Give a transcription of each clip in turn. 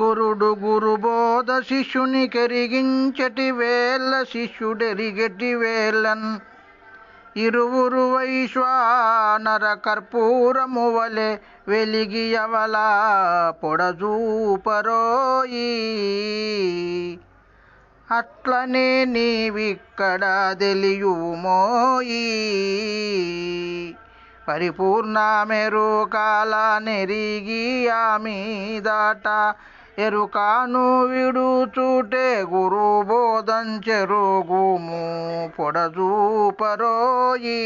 గురుడు గురుబోధ శిష్యుని కెరిగించటి వేళ శిష్యుడెరిగటి వేళన్ ఇరువురు వైశ్వానర కర్పూరము వలె వెలిగియవల పొడజూపరోయి. అట్లనే నీవిక్కడ తెలియుమోయి. పరిపూర్ణ మెరు మెరుకాల నెరిగి ఆమీదట ఎరుకాను విడుచుటే గురు బోధంచెరుగుము పొడజూపరోయి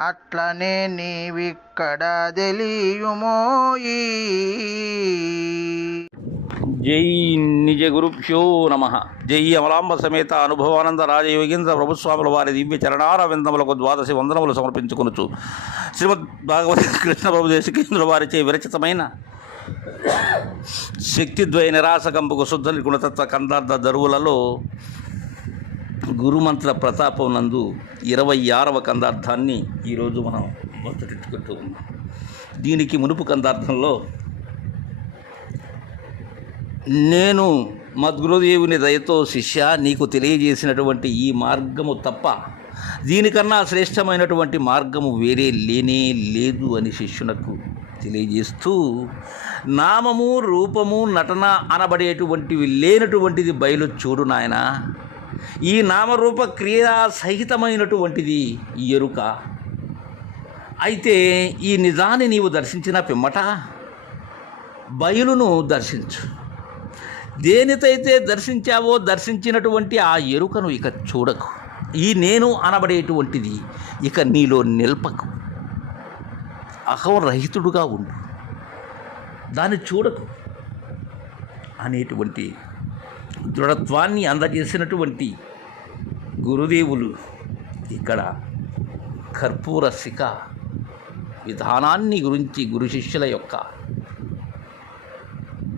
అట్లనే నీవిక్కడ తెలియుమోయి జై నిజ గురుభ్యో నమ. జై అమలాంబ సమేత అనుభవానంద రాజయోగేంద్ర ప్రభుస్వాముల వారి దివ్య చరణార విందములకు ద్వాదశి వందనములు సమర్పించుకొనుచు. శ్రీమద్ భాగవత కృష్ణ ప్రభు దేశకేంద్ర వారిచే విరచితమైన శక్తిద్వయ నిరాసకంపుకు శుద్ధ నిగుణతత్వ కందార్థ దరువులలో గురుమంత్ర ప్రతాపం నందు ఇరవై ఆరవ కందార్థాన్ని ఈరోజు మనం మొదటెట్టుకుంటూ ఉన్నాం. దీనికి మునుపు కందార్థంలో నేను మద్గురుదేవుని దయతో శిష్య నీకు తెలియజేసినటువంటి ఈ మార్గము తప్ప దీనికన్నా శ్రేష్టమైనటువంటి మార్గము వేరే లేనే లేదు అని శిష్యునకు తెలియజేస్తూ నామము రూపము నటన అనబడేటువంటివి లేనటువంటిది బయలు చూడు నాయన. ఈ నామరూప క్రియా సహితమైనటువంటిది ఈ ఎరుక. అయితే ఈ నిజాన్ని నీవు దర్శించిన పిమ్మట బయలును దర్శించు. దేనితైతే దర్శించావో దర్శించినటువంటి ఆ ఎరుకను ఇక చూడకు. ఈ నేను అనబడేటువంటిది ఇక నీలో నిల్పకు. అహవరహితుడుగా ఉండు. దాన్ని చూడకు. అనేటువంటి దృఢత్వాన్ని అందజేసినటువంటి గురుదేవులు ఇక్కడ కర్పూర శిఖ విధానాన్ని గురించి గురు శిష్యుల యొక్క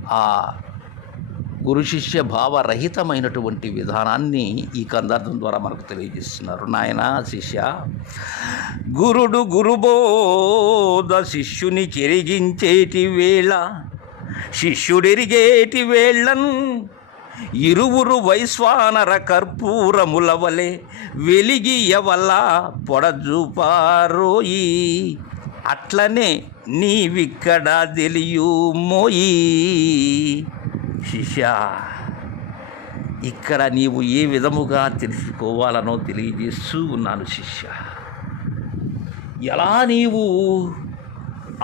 ఆ గురు శిష్య భావరహితమైనటువంటి విధానాన్ని ఈ కందార్థం ద్వారా మనకు తెలియజేస్తున్నారు. నాయన శిష్య గురుడు గురుబోధ శిష్యుని చెరిగించేటి వేళ శిష్యుడెరిగేటి వేళ్ళను ఇరువురు వైశ్వానర కర్పూరములవలే వెలిగి ఎవల పొడజూపారోయి. అట్లనే నీవిక్కడ తెలియుమోయి శిష్య ఇక్కడ నీవు ఏ విధముగా తెలుసుకోవాలనో తెలియజేస్తూ ఉన్నాను శిష్య. ఎలా నీవు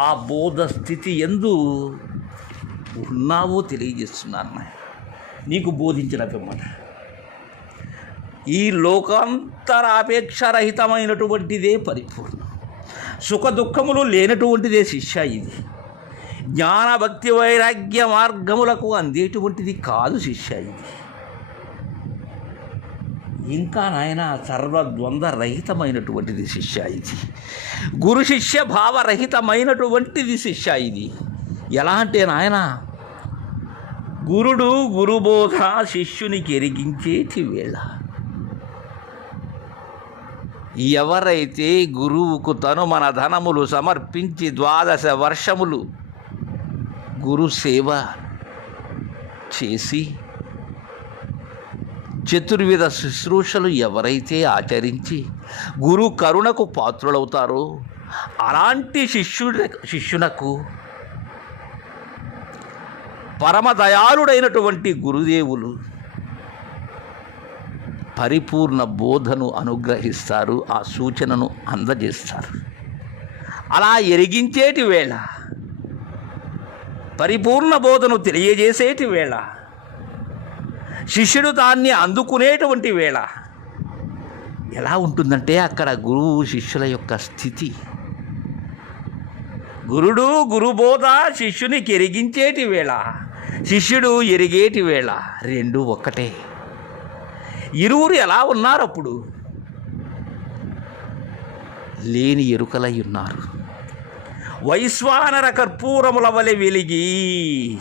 ఆ బోధ స్థితి ఎందు ఉన్నావో తెలియజేస్తున్నాను. నీకు బోధించిన పిమ్మట ఈ లోకాంతరాపేక్షరహితమైనటువంటిదే పరిపూర్ణం. సుఖ దుఃఖములు లేనటువంటిదే శిష్య ఇది. జ్ఞాన భక్తి వైరాగ్య మార్గములకు అందేటువంటిది కాదు శిష్య ఇది. ఇంకా నాయన సర్వద్వంద్వ రహితమైనటువంటిది శిష్య ఇది. గురు శిష్య భావరహితమైనటువంటిది శిష్య ఇది. ఎలా అంటే నాయన గురుడు గురుబోధ శిష్యునికి ఎరిగించేటి వేళ. ఎవరైతే గురువుకు తను మన ధనములు సమర్పించి ద్వాదశ వర్షములు గురు సేవ చేసి చతుర్విధ శుశ్రూషలు ఎవరైతే ఆచరించి గురు కరుణకు పాత్రులవుతారో అలాంటి శిష్యు శిష్యునకు పరమదయాళుడైనటువంటి గురుదేవులు పరిపూర్ణ బోధను అనుగ్రహిస్తారు ఆ సూచనను అందజేస్తారు. అలా ఎరిగించేటి వేళ పరిపూర్ణ బోధను తెలియజేసేటి వేళ. శిష్యుడు దాన్ని అందుకునేటువంటి వేళ. ఎలా ఉంటుందంటే అక్కడ గురువు శిష్యుల యొక్క స్థితి. గురుడు గురుబోధ శిష్యుని కెరిగించేటి వేళ. శిష్యుడు ఎరిగేటి వేళ రెండు ఒక్కటే. ఇరువురు ఎలా ఉన్నారు అప్పుడు లేని ఎరుకలై ఉన్నారు. వైశ్వానర కర్పూరముల వలె వెలిగి.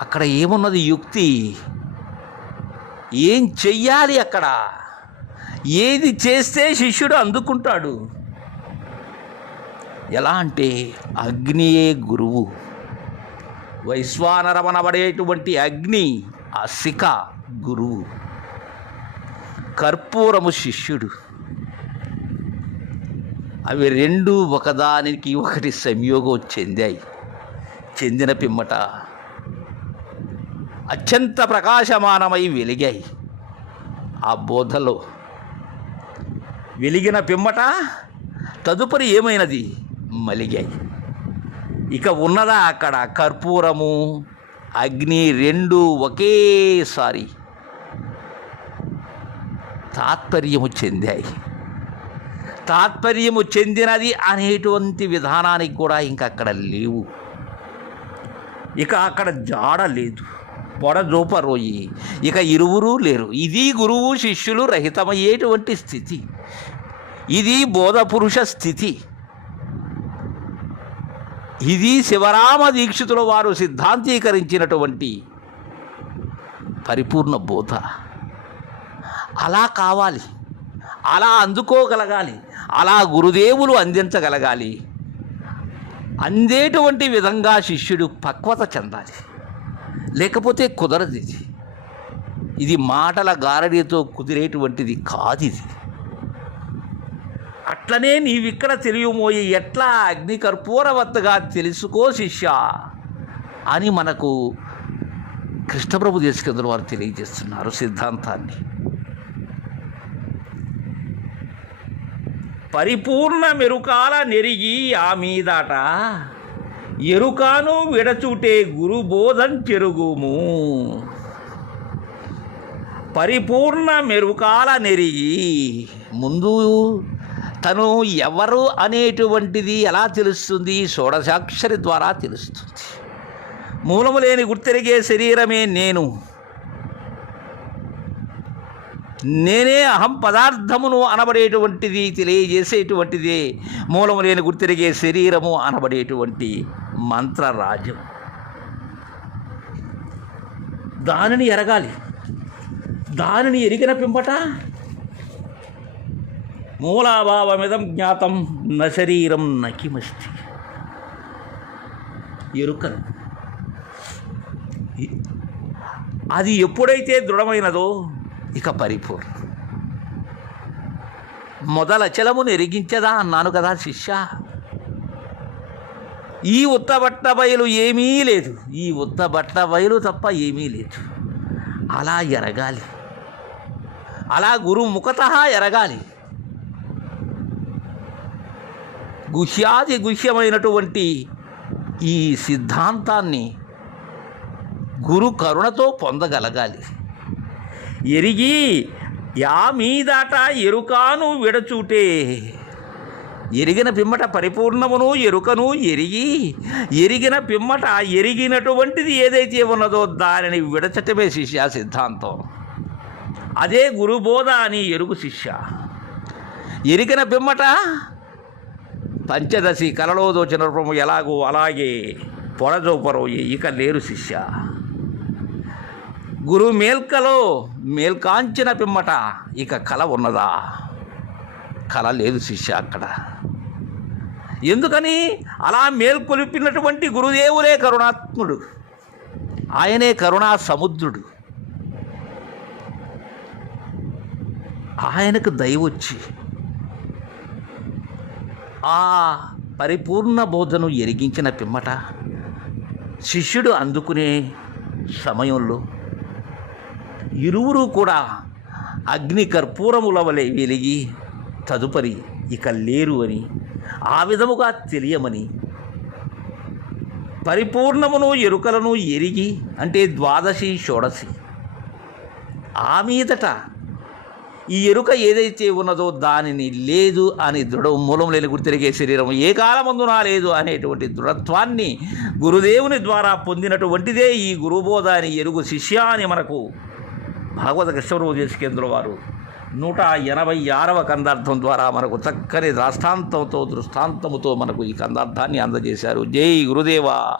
అక్కడ ఏమున్నది యుక్తి? ఏం చెయ్యాలి అక్కడ? ఏది చేస్తే శిష్యుడు అందుకుంటాడు? ఎలా అంటే అగ్నియే గురువు. వైశ్వానరమనబడేటువంటి అగ్ని ఆ శిఖ గురువు. కర్పూరము శిష్యుడు. అవి రెండు ఒకదానికి ఒకటి సంయోగం చెందాయి. చెందిన పిమ్మట అత్యంత ప్రకాశమానమై వెలిగాయి. ఆ బోధలో వెలిగిన పిమ్మట తదుపరి ఏమైనది? మలిగాయి. ఇక ఉన్నదా అక్కడ? కర్పూరము అగ్ని రెండు ఒకేసారి తాత్పర్యము చెందాయి. తాత్పర్యము చెందినది అనేటువంటి విధానానికి కూడా ఇంకా అక్కడ లేవు. ఇక అక్కడ జాడ లేదు. పొడజూపరోయి ఇక ఇరువురు లేరు. ఇది గురువు శిష్యులు రహితమయ్యేటువంటి స్థితి. ఇది బోధపురుష స్థితి. ఇది శివరామ దీక్షితుల వారు సిద్ధాంతీకరించినటువంటి పరిపూర్ణ బోధ. అలా కావాలి. అలా అందుకోగలగాలి. అలా గురుదేవులు అందించగలగాలి. అందేటువంటి విధంగా శిష్యుడు పక్వత చెందాలి. లేకపోతే కుదరదు ఇది. ఇది మాటల గారడీతో కుదిరేటువంటిది కాదు ఇది. అట్లనే నీవిక్కడ తెలియమోయి ఎట్లా అగ్ని కర్పూరవత్తగా తెలుసుకో శిష్య అని మనకు కృష్ణప్రభు దేశకేంద్ర వారు తెలియజేస్తున్నారు సిద్ధాంతాన్ని. పరిపూర్ణ మెరుకాల నెరిగి ఆ మీదట ఎరుకాను విడచూటే గురుబోధం చెరుగుము. పరిపూర్ణ మెరుకాల నెరిగి ముందు తను ఎవరు అనేటువంటిది ఎలా తెలుస్తుంది? షోడశాక్షరి ద్వారా తెలుస్తుంది. మూలము లేని గుర్తెరిగే శరీరమే నేను. నేనే అహం పదార్థమును అనబడేటువంటిది తెలియజేసేటువంటిది మూలము లేని గుర్తిరిగే శరీరము అనబడేటువంటి మంత్రరాజ్యం దానిని ఎరగాలి. దానిని ఎరిగిన పింపట మూలాభావమిదం జ్ఞాతం న శరీరం నకిమస్తి ఎరుకను. అది ఎప్పుడైతే దృఢమైనదో ఇక పరిపూర్ణ మొదల చలమును ఎరిగించదా అన్నాను కదా శిష్య. ఈ ఉత్తబట్ట బయలు ఏమీ లేదు. ఈ ఉత్తబట్ట బయలు తప్ప ఏమీ లేదు. అలా ఎరగాలి. అలా గురు ముఖత ఎరగాలి. గుహ్యాది గుహ్యమైనటువంటి ఈ సిద్ధాంతాన్ని గురు కరుణతో పొందగలగాలి. ఎరిగి యా మీదాట ఎరుకాను విడచూటే. ఎరిగిన పిమ్మట పరిపూర్ణమును ఎరుకను ఎరిగి ఎరిగిన పిమ్మట ఎరిగినటువంటిది ఏదైతే ఉన్నదో దానిని విడచటమే శిష్య సిద్ధాంతం. అదే గురుబోధ అని ఎరుగు శిష్య. ఎరిగిన పిమ్మట పంచదశి కలలో దోచిన రూపము ఎలాగో అలాగే పొడజోపరోయి ఇక లేరు శిష్య. గురు మేల్కలో మేల్కాంచిన పిమ్మట ఇక కళ ఉన్నదా? కళ లేదు శిష్య అక్కడ. ఎందుకని? అలా మేల్కొలిపినటువంటి గురుదేవులే కరుణాత్ముడు. ఆయనే కరుణా సముద్రుడు. ఆయనకు దయవచ్చి ఆ పరిపూర్ణ బోధను ఎరిగించిన పిమ్మట శిష్యుడు అందుకునే సమయంలో ఇరువురు కూడా అగ్ని కర్పూరముల వలె వెలిగి తదుపరి ఇక లేరు అని ఆ విధముగా తెలియమని పరిపూర్ణమును ఎరుకలను ఎరిగి అంటే ద్వాదశి షోడశి ఆ మీదట ఈ ఎరుక ఏదైతే ఉన్నదో దానిని లేదు అని దృఢ మూలం లేని గుర్తిరిగే శరీరం ఏ కాలమందునా లేదు అనేటువంటి దృఢత్వాన్ని గురుదేవుని ద్వారా పొందినటువంటిదే ఈ గురుబోధ అని ఎరుగు శిష్య అని మనకు భాగవత కృష్ణరావు దేశకేంద్ర వారు నూట ఎనభై ఆరవ కందార్థం ద్వారా మనకు చక్కని రాష్ట్రాంతంతో దృష్టాంతముతో మనకు ఈ కందార్థాన్ని అందజేశారు. జై గురుదేవా!